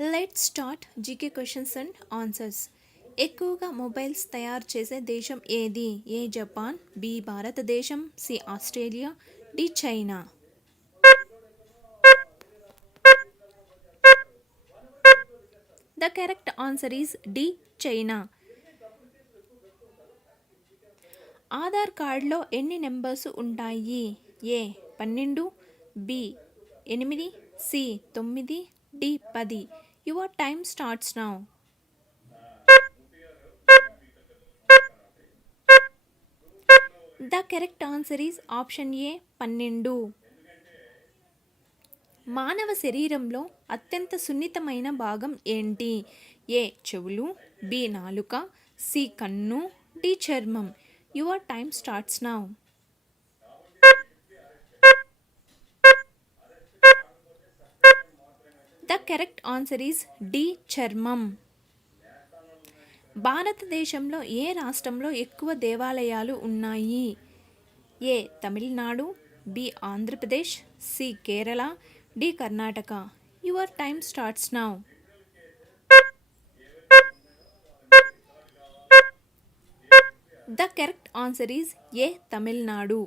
Let's start GK questions and answers. ఎక్కువగా mobiles తయారు చేసే దేశం ఏది? ఏ జపాన్, బి భారతదేశం, C Australia, D China. The correct answer is D China. Aadhaar కార్డులో ఎన్ని నెంబర్స్ ఉంటాయి? A 12, B 8, C 9, D 10. Your time starts now. The correct answer is option A 12. మానవ శరీరంలో అత్యంత సున్నితమైన భాగం ఏంటి? ఏ చెవులు, బి నాలుక, సి కన్ను, డి చర్మం. Your time starts now. The correct answer is D చర్మం. భారతదేశంలో ఏ రాష్ట్రంలో ఎక్కువ దేవాలయాలు ఉన్నాయి? A Tamil Nadu, B Andhra Pradesh, C Kerala, D Karnataka. Your time starts now. The correct answer is A Tamil Nadu.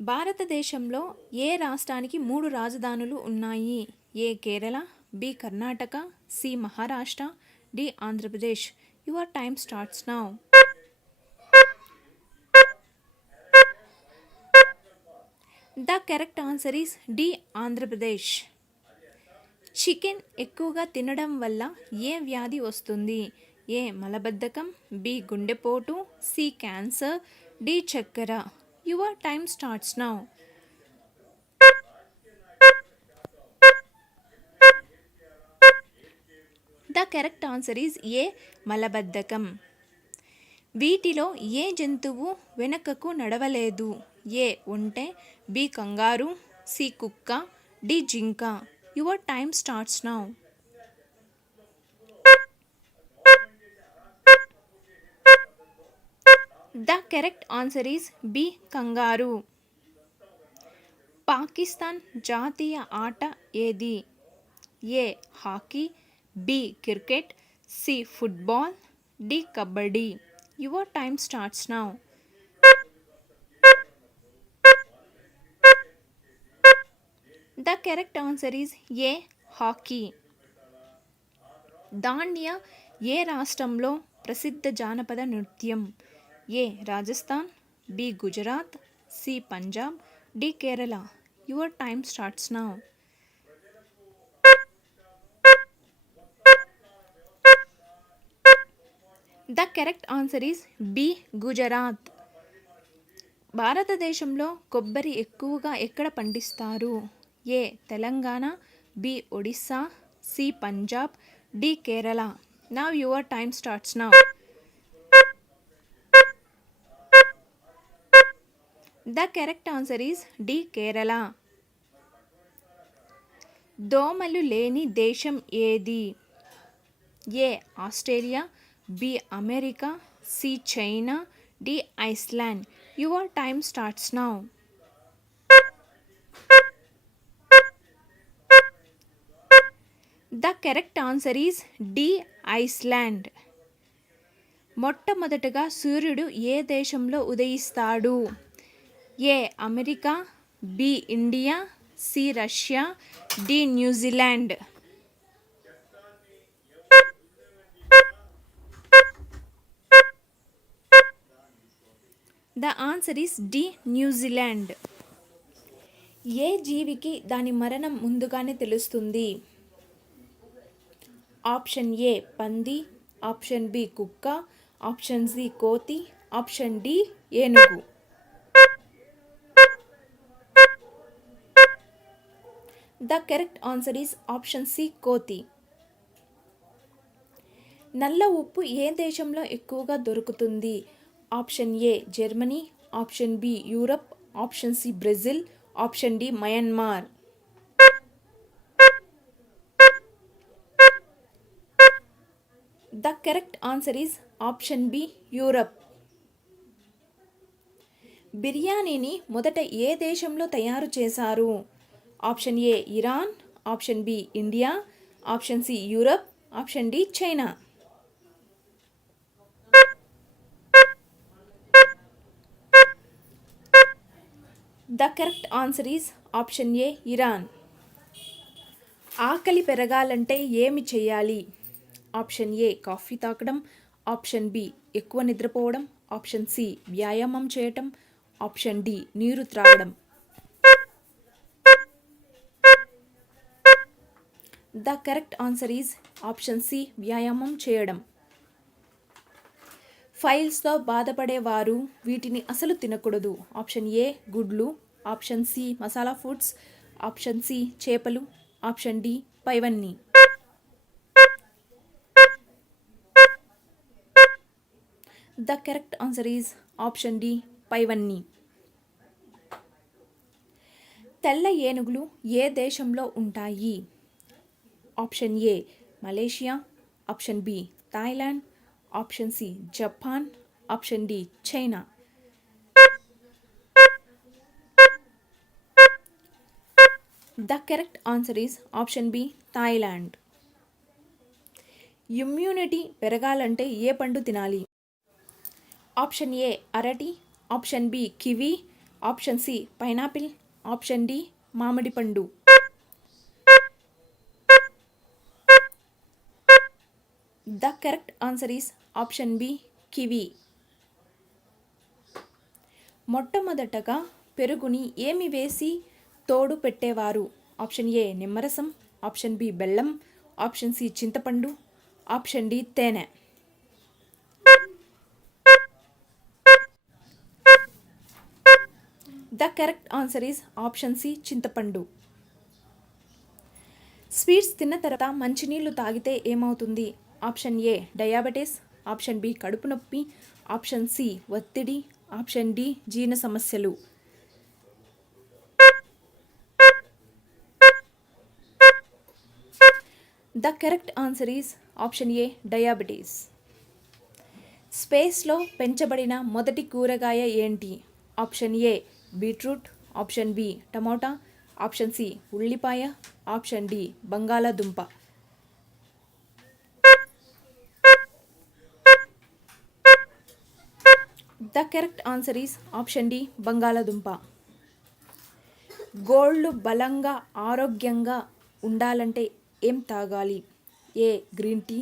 భారతదేశంలో ఏ రాష్ట్రానికి 3 రాజధానులు ఉన్నాయి? A Kerala, B Karnataka, C Maharashtra, D Andhra Pradesh. Your time starts now. The correct answer is D Andhra Pradesh. Chicken ఎక్కువగా తినడం వల్ల ఏ వ్యాధి వస్తుంది? ఏ మలబద్ధకం, బి గుండెపోటు, సి క్యాన్సర్, డి చక్కెర. Your time starts now. The correct answer is ఏ మలబద్ధకం. వీటిలో ఏ జంతువు వెనుకకు నడవలేదు? ఏ ఒంటె, బి కంగారు, సి కుక్క, డి జింక. Your time starts now. The correct answer is B kangaroo. Pakistan జాతీయ ఆట ఏది? A hockey, B cricket, C football, D kabaddi. Your time starts now. The correct answer is A hockey. Dandiya ఏ రాష్ట్రంలో ప్రసిద్ధ జానపద నృత్యం? A Rajasthan, B Gujarat, C Punjab, D Kerala. Your time starts now. The correct answer is B Gujarat. భారతదేశంలో కొబ్బరి ఎక్కువగా ఎక్కడ పండిస్తారు? ఏ తెలంగాణ, బి ఒడిస్సా, సి Punjab, D Kerala. Now your time starts now. The correct answer is D Kerala. దోమలు లేని దేశం ఏది? A Australia, B America, C China, D Iceland. Your time starts now. The correct answer is D Iceland. మొట్టమొదటగా సూర్యుడు ఏ దేశంలో ఉదయిస్తాడు? A America, B India, C Russia, D New Zealand. The answer is D New Zealand. ఏ జీవికి దాని మరణం ముందుగానే తెలుస్తుంది? ఆప్షన్ ఏ పంది, ఆప్షన్ బి కుక్క, ఆప్షన్ సి కోతి, ఆప్షన్ డి ఏనుగు. The correct answer is option C కోతి. నల్ల ఉప్పు ఏ దేశంలో ఎక్కువగా దొరుకుతుంది? Option A Germany, option B Europe, option C Brazil, option D Myanmar. The correct answer is option B Europe. బిర్యానీని మొదట ఏ దేశంలో తయారు చేశారు? Option A Iran, option B India, option C Europe, option D China. The correct answer is option A Iran. ఆకలి పెరగాలంటే ఏమి చేయాలి? ఆప్షన్ ఏ కాఫీ తాగడం, ఆప్షన్ బి ఎక్కువ నిద్రపోవడం, ఆప్షన్ సి వ్యాయామం చేయటం, ఆప్షన్ డి నీరు త్రాగడం. The correct answer is option C వ్యాయామం చేయడం. ఫైల్స్తో బాధపడేవారు వీటిని అసలు తినకూడదు. ఆప్షన్ ఏ గుడ్లు, option C masala foods, option C చేపలు, ఆప్షన్ డి పైవన్నీ. The correct answer is option D పైవన్నీ. తెల్ల ఏనుగులు ఏ దేశంలో ఉంటాయి? Option A Malaysia, option B Thailand, option C Japan, option D China. The correct answer is option B Thailand. Immunity పెరగాలంటే ఏ పండు తినాలి? ఆప్షన్ ఏ అరటి, option B kiwi, option C pineapple, option D మామిడి పండు. The correct answer is option B kiwi. మొట్టమొదటగా పెరుగుని ఏమి వేసి తోడు పెట్టేవారు? ఆప్షన్ ఏ నిమ్మరసం, ఆప్షన్ బి బెల్లం, ఆప్షన్ సి చింతపండు, ఆప్షన్ డి తేనె. The correct answer is option C చింతపండు. స్వీట్స్ తిన్న తర్వాత మంచినీళ్ళు తాగితే ఏమవుతుంది? Option A diabetes, option B కడుపు నొప్పి, ఆప్షన్ సి ఒత్తిడి, ఆప్షన్ డి జీర్ణ సమస్యలు. The correct answer is option A diabetes. స్పేస్లో పెంచబడిన మొదటి కూరగాయ ఏంటి? Option A beetroot, option B tomato, option C ఉల్లిపాయ, ఆప్షన్ డి బంగాళాదుంప. The correct answer is option D బంగాళాదుంప. గోళ్ళు బలంగా ఆరోగ్యంగా ఉండాలంటే ఏం తాగాలి? A green tea,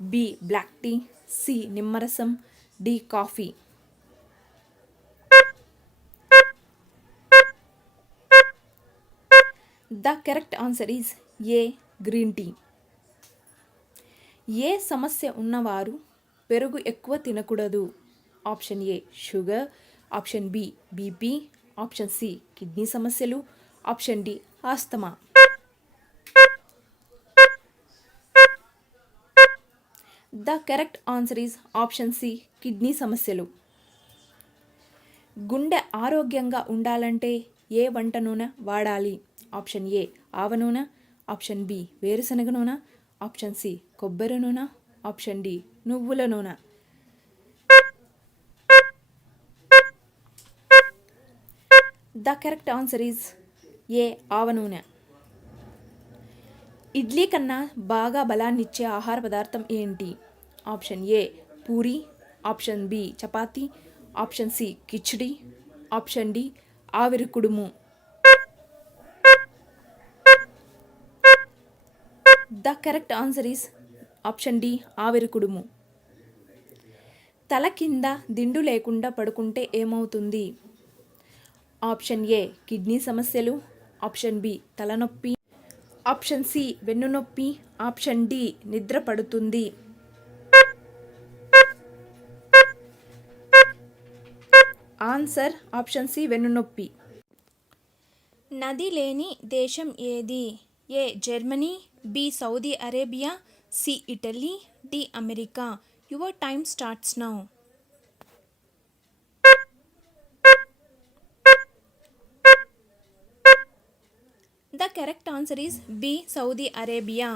B black tea, C నిమ్మరసం, D coffee. The correct answer is A green tea. ఏ సమస్య ఉన్నవారు పెరుగు ఎక్కువ తినకూడదు? Option A sugar, option B BP, option C kidney సమస్యలు, option D asthma. The correct answer is option C kidney సమస్యలు. గుండె ఆరోగ్యంగా ఉండాలంటే ఏ వంట నూనె వాడాలి? ఆప్షన్ ఏ ఆవ నూనె, ఆప్షన్ బి వేరుశనగ నూనె, ఆప్షన్ సి కొబ్బరి నూనె, ఆప్షన్ డి నువ్వుల నూనె. The correct answer is A ఆవ నూనె. ఇడ్లీ కన్నా బాగా బలాన్నిచ్చే ఆహార పదార్థం ఏంటి? Option A puri, option B chapati, option C khichdi, option D ఆవిరి కుడుము. The correct answer is option D ఆవిరి కుడుము. తల కింద దిండు లేకుండా పడుకుంటే ఏమవుతుంది? ఆప్షన్ ఏ కిడ్నీ సమస్యలు, ఆప్షన్ బి తలనొప్పి, ఆప్షన్ సి వెన్నునొప్పి, ఆప్షన్ డి నిద్ర పడుతుంది. ఆన్సర్ ఆప్షన్ సి వెన్నునొప్పి. నది లేని దేశం ఏది? A Germany, B Saudi Arabia, C Italy, D America. Your time starts now. The correct answer is B Saudi Arabia.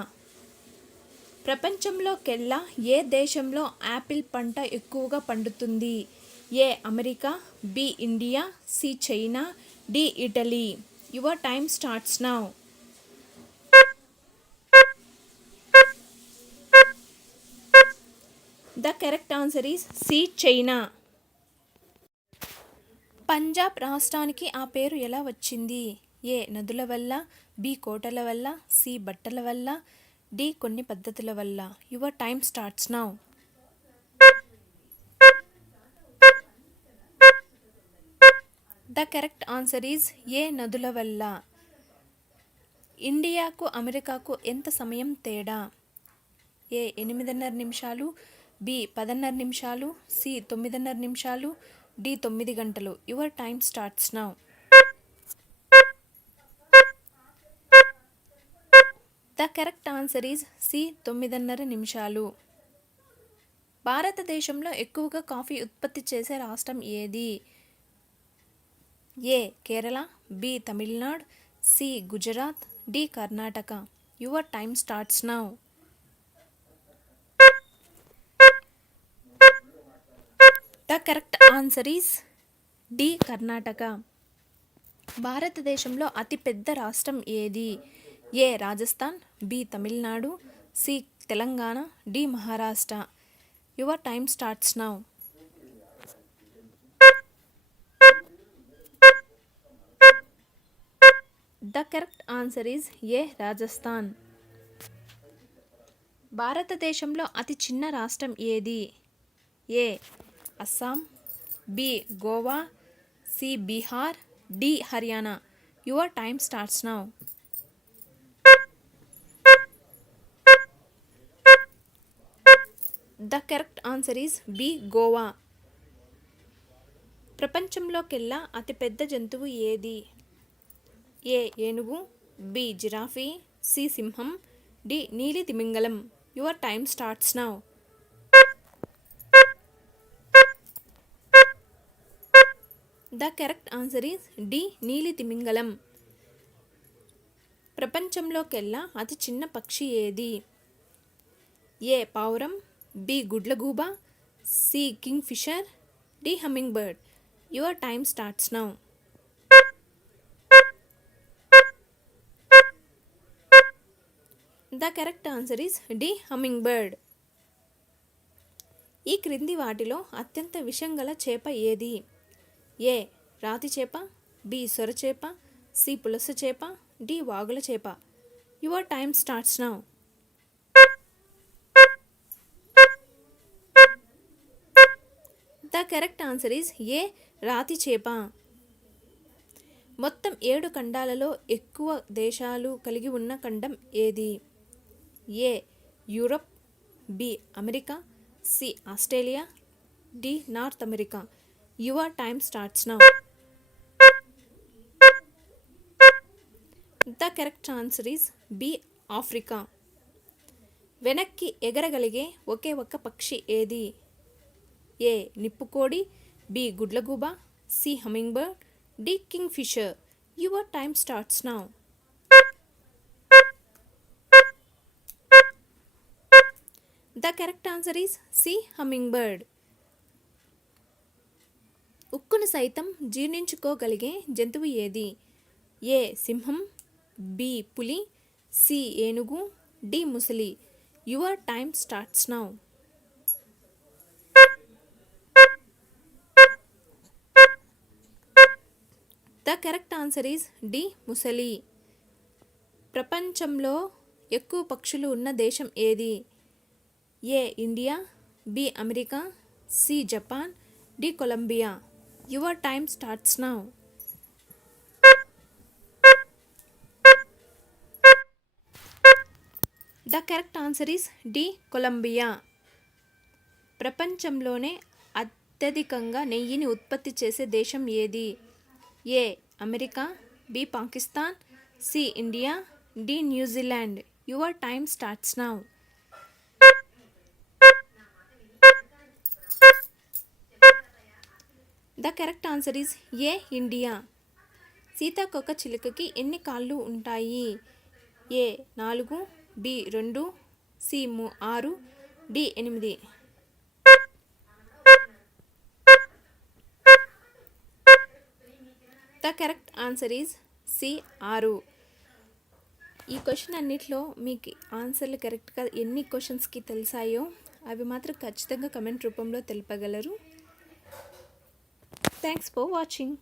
ప్రపంచంలోకెల్లా ఏ దేశంలో యాపిల్ పంట ఎక్కువగా పండుతుంది? A America, B India, C China, D Italy. Your time starts now. The correct answer is C China. Punjab రాష్ట్రానికి ఆ పేరు ఎలా వచ్చింది? ఏ నదుల వల్ల, బి కోటల వల్ల, సి బట్టల వల్ల, డి కొన్ని పద్ధతుల వల్ల. Your time starts now. The correct answer is ఏ నదుల వల్ల. ఇండియాకు అమెరికాకు ఎంత సమయం తేడా? ఏ 8:30 నిమిషాలు, బి 10:30 నిమిషాలు, సి 9:30 నిమిషాలు, డి 9 గంటలు. Your time starts now. The correct answer is C 9:30 నిమిషాలు. భారతదేశంలో ఎక్కువగా కాఫీ ఉత్పత్తి చేసే రాష్ట్రం ఏది? A Kerala, B Tamil Nadu, C Gujarat, D Karnataka. Your time starts now. The correct answer is D Karnataka. భారతదేశంలో అతిపెద్ద రాష్ట్రం ఏది? A Rajasthan, B Tamil Nadu, C Telangana, D Maharashtra. Your time starts now. The correct answer is A Rajasthan. భారతదేశంలో అతి చిన్న రాష్ట్రం ఏది? ఏ అస్సాం, బి Goa, C Bihar, D Haryana. Your time starts now. The correct answer is B Goa. ప్రపంచంలోకెల్లా అతిపెద్ద జంతువు ఏది? ఏ ఏనుగు, బి జిరాఫీ, సి సింహం, డి నీలి తిమింగలం. Your time starts now. The correct answer is D నీలి తిమింగలం. ప్రపంచంలోకెల్లా అతి చిన్న పక్షి ఏది? ఏ పావురం, బి గుడ్లగూబ, C kingfisher, D hummingbird. Your time starts now. The correct answer is D hummingbird. ఈ క్రింది వాటిలో అత్యంత విషం గల చేప ఏది? ఏ రాతి చేప, బి సొరచేప, సి పులస చేప, డి వాగుల చేప. Your time starts now. The correct answer is ఏ రాతి చేప. మొత్తం 7 ఖండాలలో ఎక్కువ దేశాలు కలిగి ఉన్న ఖండం ఏది? A Europe, B America, C Australia, D North America. Your time starts now. The correct answer is B Africa. వెనక్కి ఎగరగలిగే ఒకే ఒక్క పక్షి ఏది? ఏ నిప్పుకోడి, బి గుడ్లగూబ, C hummingbird, D kingfisher. Your time starts now. The correct answer is C hummingbird. ఉక్కును సైతం జీర్ణించుకోగలిగే జంతువు ఏది? ఏ సింహం, బి పులి, సి ఏనుగు, డి ముసలి. Your time starts now. The correct answer is D ముసలి. ప్రపంచంలో ఎక్కువ పక్షులు ఉన్న దేశం ఏది? A India, B America, C Japan, D Colombia. Your time starts now. The correct answer is D Colombia. ప్రపంచంలోనే అత్యధికంగా నెయ్యిని ఉత్పత్తి చేసే దేశం ఏది? A America, B Pakistan, C India, D New Zealand. Your time starts now. The correct answer is A India. సీతాకోక చిలుకకి ఎన్ని కాళ్ళు ఉంటాయి? ఏ 4, బి 2, C 6, D 8. The correct answer is C 6. ఈ క్వశ్చన్ అన్నిట్లో మీకు ఆన్సర్లు కరెక్ట్గా ఎన్ని క్వశ్చన్స్కి తెలిసాయో అవి మాత్రం ఖచ్చితంగా కమెంట్ రూపంలో తెలపగలరు. Thanks for watching.